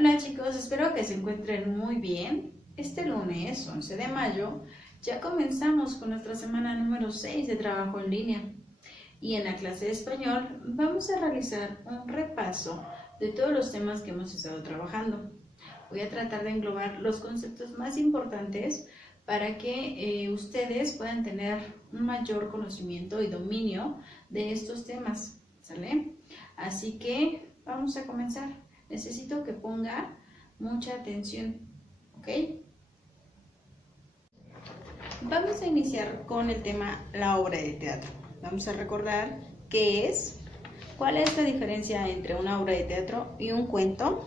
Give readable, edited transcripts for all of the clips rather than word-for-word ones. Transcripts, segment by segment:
Hola chicos, espero que se encuentren muy bien. Este lunes 11 de mayo ya comenzamos con nuestra semana número 6 de trabajo en línea y en la clase de español vamos a realizar un repaso de todos los temas que hemos estado trabajando. Voy a tratar de englobar los conceptos más importantes para que ustedes puedan tener un mayor conocimiento y dominio de estos temas, ¿sale? Así que vamos a comenzar. Necesito que ponga mucha atención, ¿ok? Vamos a iniciar con el tema la obra de teatro. Vamos a recordar qué es, cuál es la diferencia entre una obra de teatro y un cuento,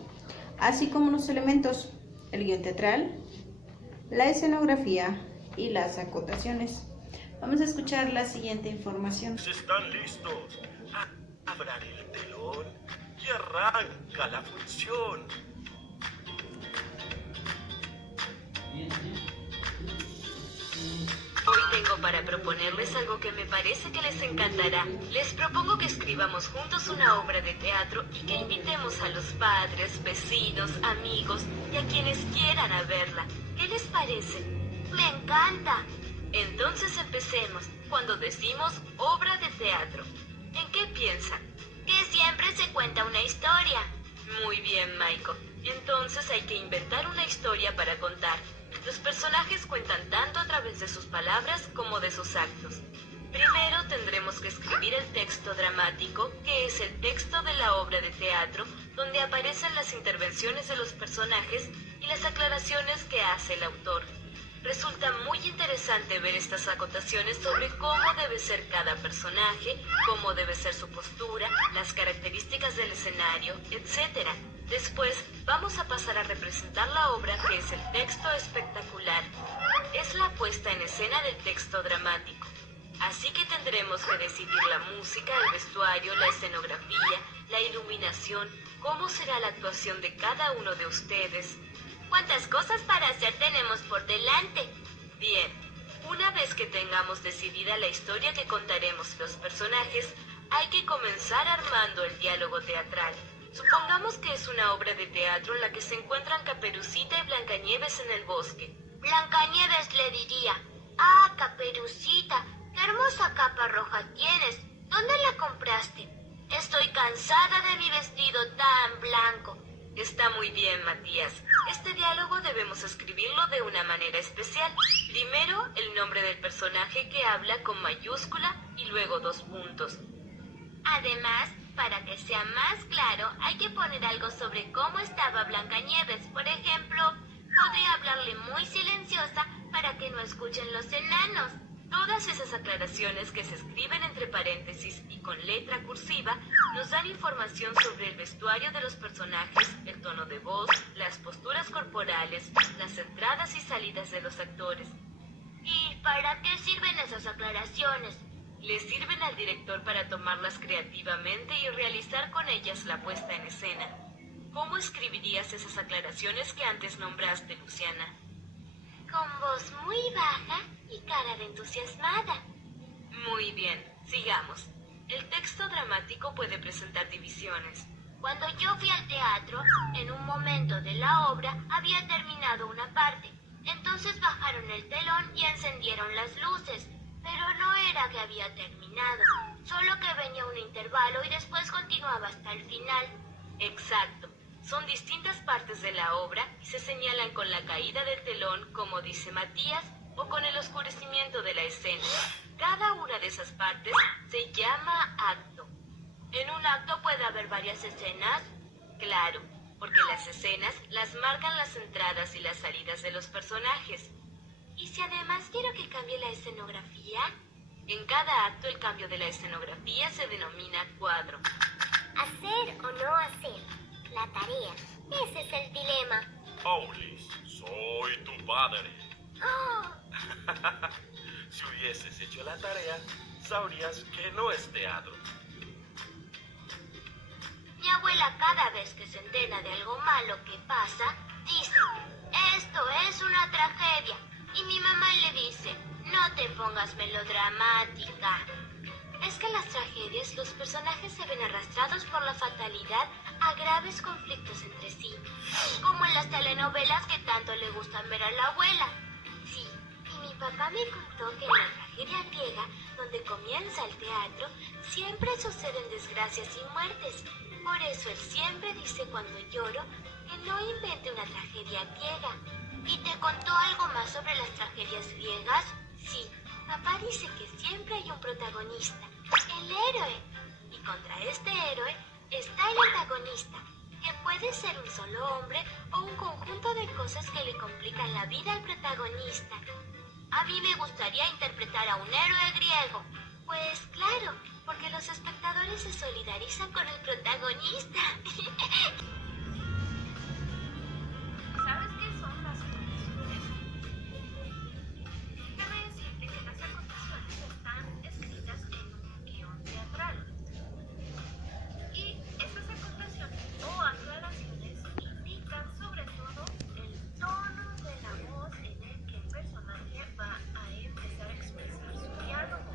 así como los elementos, el guión teatral, la escenografía y las acotaciones. Vamos a escuchar la siguiente información. ¿Están listos? Abran el telón y arranca la función. Hoy tengo para proponerles algo que me parece que les encantará. Les propongo que escribamos juntos una obra de teatro y que invitemos a los padres, vecinos, amigos y a quienes quieran a verla. ¿Qué les parece? ¡Me encanta! Entonces empecemos. Cuando decimos obra de teatro, ¿en qué piensan? Que siempre se cuenta una historia. Muy bien, Maiko. Entonces hay que inventar una historia para contar. Los personajes cuentan tanto a través de sus palabras como de sus actos. Primero tendremos que escribir el texto dramático, que es el texto de la obra de teatro, donde aparecen las intervenciones de los personajes y las aclaraciones que hace el autor. Resulta muy interesante ver estas acotaciones sobre cómo debe ser cada personaje, cómo debe ser su postura, las características del escenario, etc. Después vamos a pasar a representar la obra, que es el texto espectacular. Es la puesta en escena del texto dramático. Así que tendremos que decidir la música, el vestuario, la escenografía, la iluminación, cómo será la actuación de cada uno de ustedes. ¿Cuántas cosas para hacer tenemos por delante? Bien, una vez que tengamos decidida la historia que contaremos los personajes, hay que comenzar armando el diálogo teatral. Supongamos que es una obra de teatro en la que se encuentran Caperucita y Blancanieves en el bosque. Blancanieves le diría: ¡Ah, Caperucita! ¡Qué hermosa capa roja tienes! ¿Dónde la compraste? Estoy cansada de mi vestido tan blanco. Está muy bien, Matías. Este diálogo debemos escribirlo de una manera especial. Primero, el nombre del personaje que habla con mayúscula y luego 2 puntos. Además, para que sea más claro, hay que poner algo sobre cómo estaba Blancanieves. Por ejemplo, podría hablarle muy silenciosa para que no escuchen los enanos. Todas esas aclaraciones que se escriben entre paréntesis y con letra cursiva nos dan información sobre el vestuario de los personajes, el tono de voz, las posturas corporales, las entradas y salidas de los actores. ¿Y para qué sirven esas aclaraciones? Le sirven al director para tomarlas creativamente y realizar con ellas la puesta en escena. ¿Cómo escribirías esas aclaraciones que antes nombraste, Luciana? Con voz muy baja y cara de entusiasmada. Muy bien, sigamos. El texto dramático puede presentar divisiones. Cuando yo fui al teatro, en un momento de la obra había terminado una parte. Entonces bajaron el telón y encendieron las luces. Pero no era que había terminado, solo que venía un intervalo y después continuaba hasta el final. Exacto. Son distintas partes de la obra y se señalan con la caída del telón, como dice Matías, o con el oscurecimiento de la escena. Cada una de esas partes se llama acto. ¿En un acto puede haber varias escenas? Claro, porque las escenas las marcan las entradas y las salidas de los personajes. ¿Y si además quiero que cambie la escenografía? En cada acto el cambio de la escenografía se denomina cuadro. ¿Hacer o no hacer? La tarea. Ese es el dilema. Aulis, soy tu padre. ¡Oh! Si hubieses hecho la tarea, sabrías que no es teatro. Mi abuela, cada vez que se entera de algo malo que pasa, dice: esto es una tragedia. Y mi mamá le dice: no te pongas melodramática. Es que en las tragedias los personajes se ven arrastrados por la fatalidad a graves conflictos entre sí, como en las telenovelas que tanto le gustan ver a la abuela. Sí, y mi papá me contó que en la tragedia griega, donde comienza el teatro, siempre suceden desgracias y muertes. Por eso él siempre dice cuando lloro que no invente una tragedia griega. ¿Y te contó algo más sobre las tragedias griegas? Sí, papá dice que siempre hay un protagonista, el héroe. Y contra este héroe está el antagonista, que puede ser un solo hombre o un conjunto de cosas que le complican la vida al protagonista. A mí me gustaría interpretar a un héroe griego. Pues claro, porque los espectadores se solidarizan con el protagonista. ¿Sabes qué son las acotaciones? Déjame decirte que las acotaciones están escritas en un guión teatral. Y estas acotaciones o aclaraciones indican sobre todo el tono de la voz en el que el personaje va a empezar a expresar su diálogo.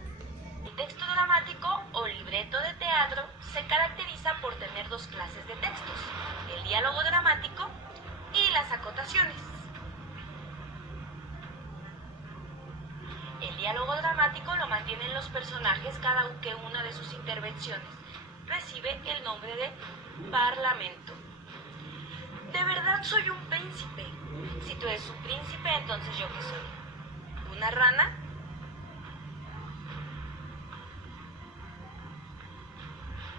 El texto dramático o libreto de teatro se caracteriza por tener dos clases de textos: el diálogo dramático y las acotaciones. El diálogo dramático lo mantienen los personajes cada que una de sus intervenciones recibe el nombre de parlamento. ¿De verdad soy un príncipe? Si tú eres un príncipe, entonces ¿yo qué soy? ¿Una rana?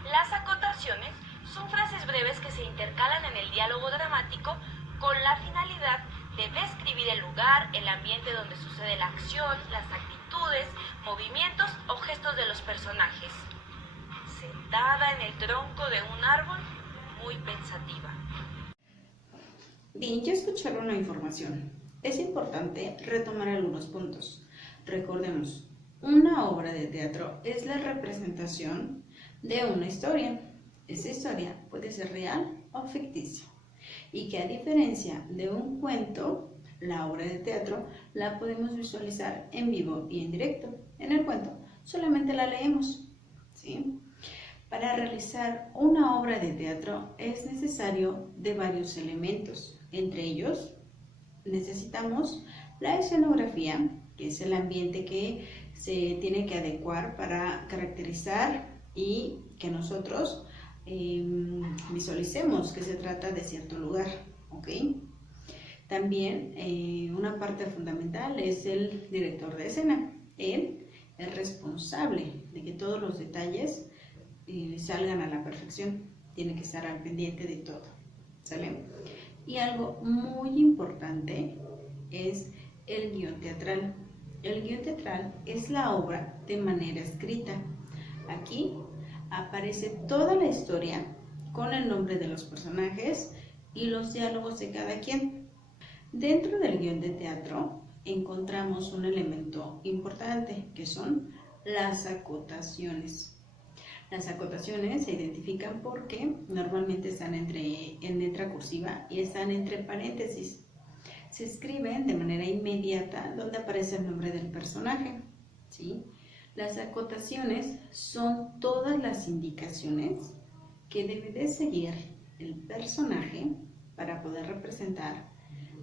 Las acotaciones son frases breves que se intercalan en el diálogo dramático con la finalidad de describir el lugar, el ambiente donde sucede la acción, las actitudes, movimientos o gestos de los personajes. Sentada en el tronco de un árbol, muy pensativa. Bien, ya escucharon la información. Es importante retomar algunos puntos. Recordemos, una obra de teatro es la representación de una historia. Esa historia puede ser real o ficticia. Y que a diferencia de un cuento, la obra de teatro la podemos visualizar en vivo y en directo. En el cuento solamente la leemos, ¿sí? Para realizar una obra de teatro es necesario de varios elementos. Entre ellos, necesitamos la escenografía, que es el ambiente que se tiene que adecuar para caracterizar y que nosotros visualicemos que se trata de cierto lugar, ¿ok? También una parte fundamental es el director de escena. Él es responsable de que todos los detalles salgan a la perfección. Tiene que estar al pendiente de todo, ¿sale? Y algo muy importante es el guión teatral. El guión teatral es la obra de manera escrita. Aquí aparece toda la historia con el nombre de los personajes y los diálogos de cada quien. Dentro del guión de teatro encontramos un elemento importante que son las acotaciones. Las acotaciones se identifican porque normalmente están en letra cursiva y están entre paréntesis. Se escriben de manera inmediata donde aparece el nombre del personaje, ¿sí? Las acotaciones son todas las indicaciones que debe de seguir el personaje para poder representar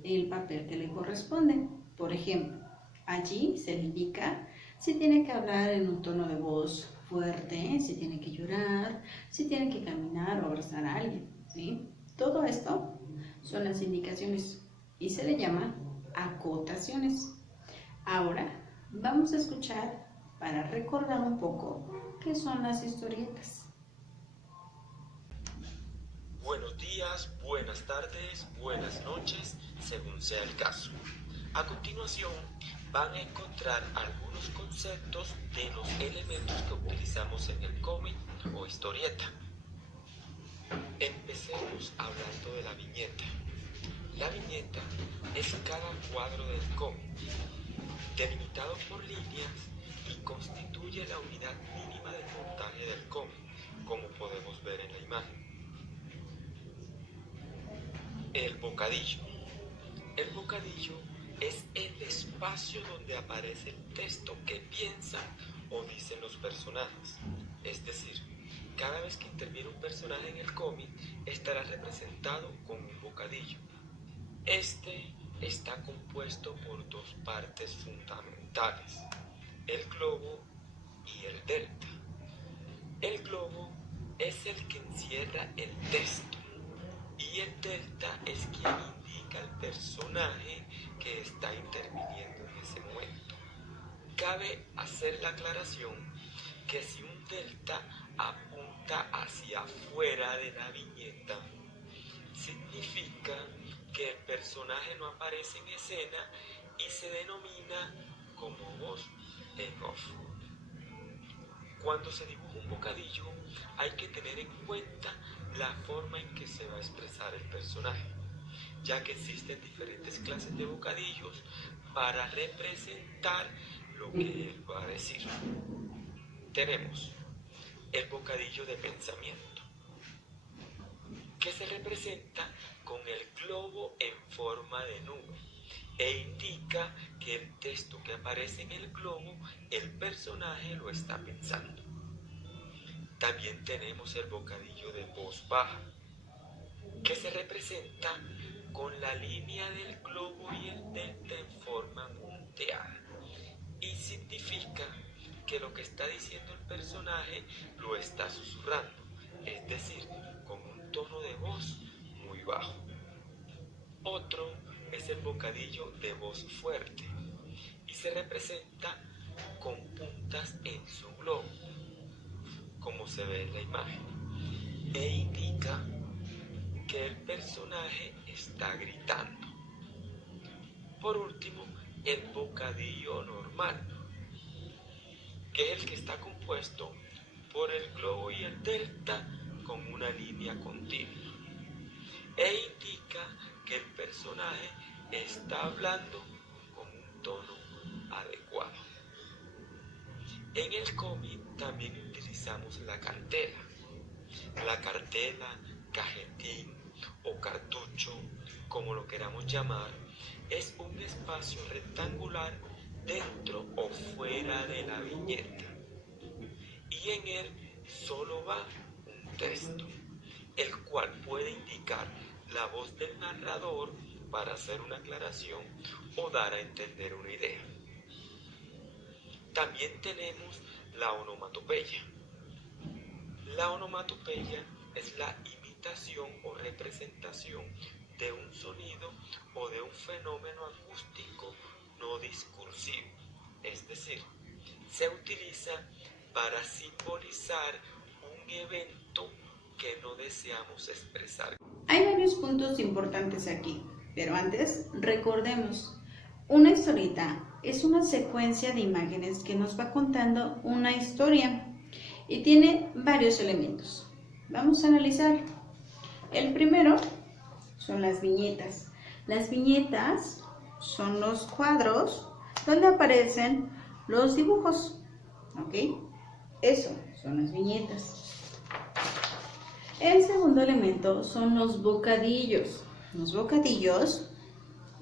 el papel que le corresponde. Por ejemplo, allí se le indica si tiene que hablar en un tono de voz fuerte, si tiene que llorar, si tiene que caminar o abrazar a alguien, ¿sí? Todo esto son las indicaciones y se le llama acotaciones. Ahora vamos a escuchar para recordar un poco qué son las historietas. Buenos días, buenas tardes, buenas noches, según sea el caso. A continuación, van a encontrar algunos conceptos de los elementos que utilizamos en el cómic o historieta. Empecemos hablando de la viñeta. La viñeta es cada cuadro del cómic, delimitado por líneas y constituye la unidad mínima de montaje del cómic, como podemos ver en la imagen. El bocadillo. El bocadillo es el espacio donde aparece el texto que piensan o dicen los personajes, es decir, Cada vez que interviene un personaje en el cómic, estará representado con un bocadillo. Este está compuesto por dos partes fundamentales, el globo y el delta. El globo es el que encierra el texto y el delta es quien indica al personaje que está interviniendo en ese momento. Cabe hacer la aclaración que si un delta apunta hacia afuera de la viñeta, significa que el personaje no aparece en escena y se denomina como voz en off. Cuando se dibuja un bocadillo, hay que tener en cuenta la forma en que se va a expresar el personaje, ya que existen diferentes clases de bocadillos para representar lo que él va a decir. Tenemos el bocadillo de pensamiento, que se representa con el globo en forma de nube e indica que el texto que aparece en el globo, el personaje lo está pensando. También tenemos el bocadillo de voz baja, que se representa con la línea del globo y el delta en forma punteada y significa que lo que está diciendo el personaje lo está susurrando, es decir, con un tono de voz muy bajo. Otro es el bocadillo de voz fuerte y se representa con puntas en su globo, como se ve en la imagen, e indica que el personaje está gritando. Por último, el bocadillo normal, que es el que está compuesto por el globo y el delta con una línea continua, e indica que el personaje está hablando con un tono adecuado. En el cómic también utilizamos la cartela. La cartela, cajetín o cartucho, como lo queramos llamar, es un espacio rectangular dentro o fuera de la viñeta, y en él solo va un texto, el cual puede indicar la voz del narrador para hacer una aclaración o dar a entender una idea. También tenemos la onomatopeya. La onomatopeya es la imitación o representación de un sonido o de un fenómeno acústico no discursivo, es decir, se utiliza para simbolizar un evento que no deseamos expresar. Hay varios puntos importantes aquí, pero antes recordemos, una historieta es una secuencia de imágenes que nos va contando una historia y tiene varios elementos. Vamos a analizar. El primero son las viñetas. Las viñetas son los cuadros donde aparecen los dibujos, ¿ok? Eso son las viñetas. El segundo elemento son los bocadillos. Los bocadillos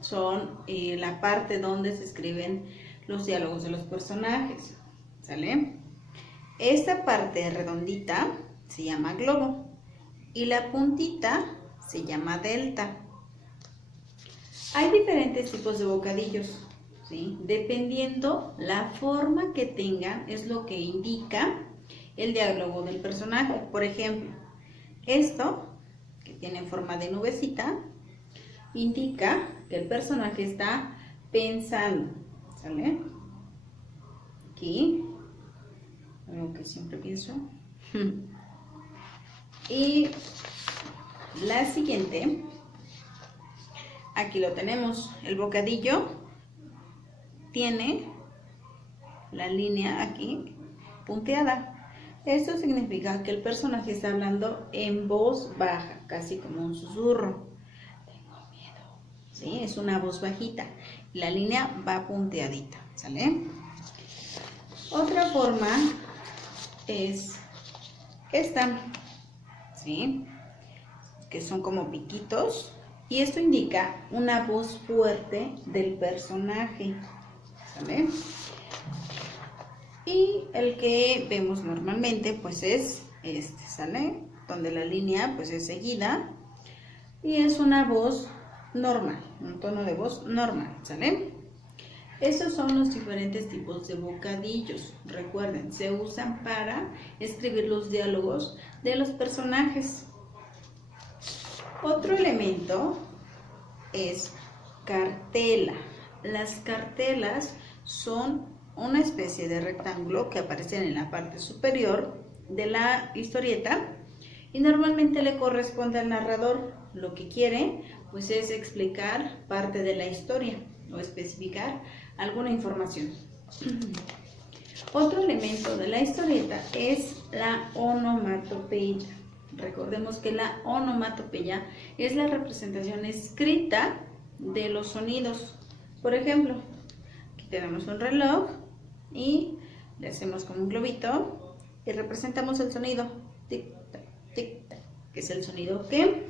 son la parte donde se escriben los diálogos de los personajes, ¿sale? Esta parte redondita se llama globo y la puntita se llama delta. Hay diferentes tipos de bocadillos, ¿sí? Dependiendo la forma que tengan es lo que indica el diálogo del personaje. Por ejemplo, esto, que tiene forma de nubecita, indica que el personaje está pensando, ¿sale? Aquí, algo que siempre pienso. Y la siguiente, aquí lo tenemos, el bocadillo tiene la línea aquí punteada. Esto significa que el personaje está hablando en voz baja, casi como un susurro. Tengo miedo. ¿Sí? Es una voz bajita. La línea va punteadita, ¿sale? Otra forma es esta, ¿sí? Que son como piquitos. Y esto indica una voz fuerte del personaje, ¿sale? Y el que vemos normalmente pues es ¿sale? Donde la línea pues es seguida y es una voz normal, un tono de voz normal, ¿sale? Estos son los diferentes tipos de bocadillos. Recuerden, se usan para escribir los diálogos de los personajes. Otro elemento es cartela. Las cartelas son una especie de rectángulo que aparecen en la parte superior de la historieta y normalmente le corresponde al narrador. Lo que quiere pues es explicar parte de la historia o especificar alguna información. Otro elemento de la historieta es la onomatopeya. Recordemos que la onomatopeya es la representación escrita de los sonidos. Por ejemplo, aquí tenemos un reloj y le hacemos como un globito y representamos el sonido tic-tac, tic-tac, que es el sonido que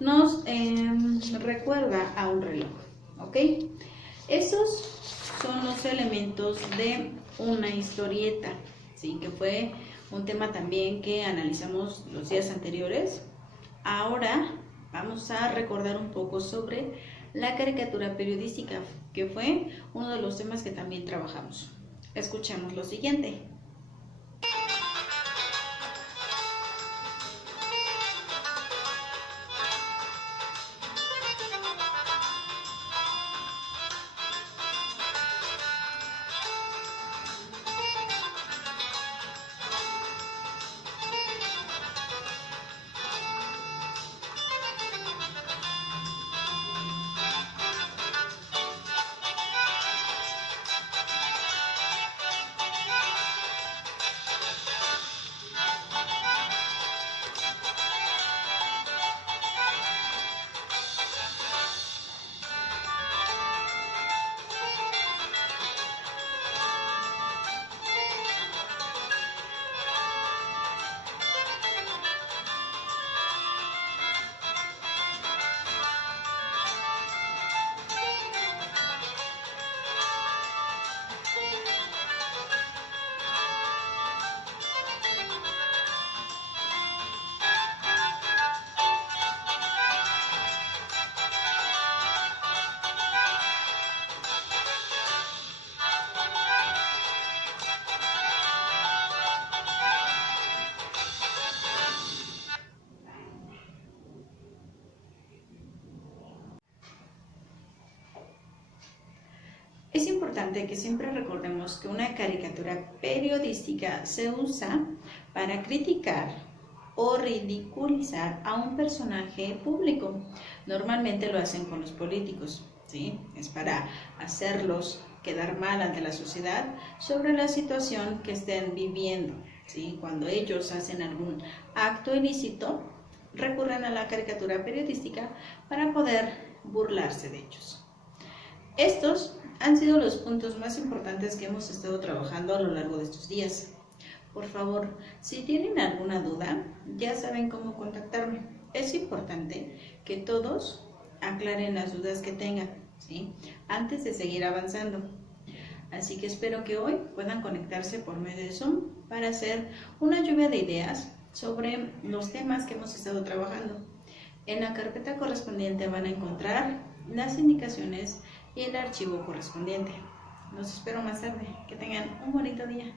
nos recuerda a un reloj, ¿ok? Esos son los elementos de una historieta, ¿sí? Que fue un tema también que analizamos los días anteriores. Ahora vamos a recordar un poco sobre la caricatura periodística, que fue uno de los temas que también trabajamos. Escuchemos lo siguiente. Es importante que siempre recordemos que una caricatura periodística se usa para criticar o ridiculizar a un personaje público. Normalmente lo hacen con los políticos, ¿sí? Es para hacerlos quedar mal ante la sociedad sobre la situación que estén viviendo, ¿sí? Cuando ellos hacen algún acto ilícito, recurren a la caricatura periodística para poder burlarse de ellos. Estos han sido los puntos más importantes que hemos estado trabajando a lo largo de estos días. Por favor, si tienen alguna duda, ya saben cómo contactarme. Es importante que todos aclaren las dudas que tengan, ¿sí? Antes de seguir avanzando. Así que espero que hoy puedan conectarse por medio de Zoom para hacer una lluvia de ideas sobre los temas que hemos estado trabajando. En la carpeta correspondiente van a encontrar las indicaciones y el archivo correspondiente. Los espero más tarde. Que tengan un bonito día.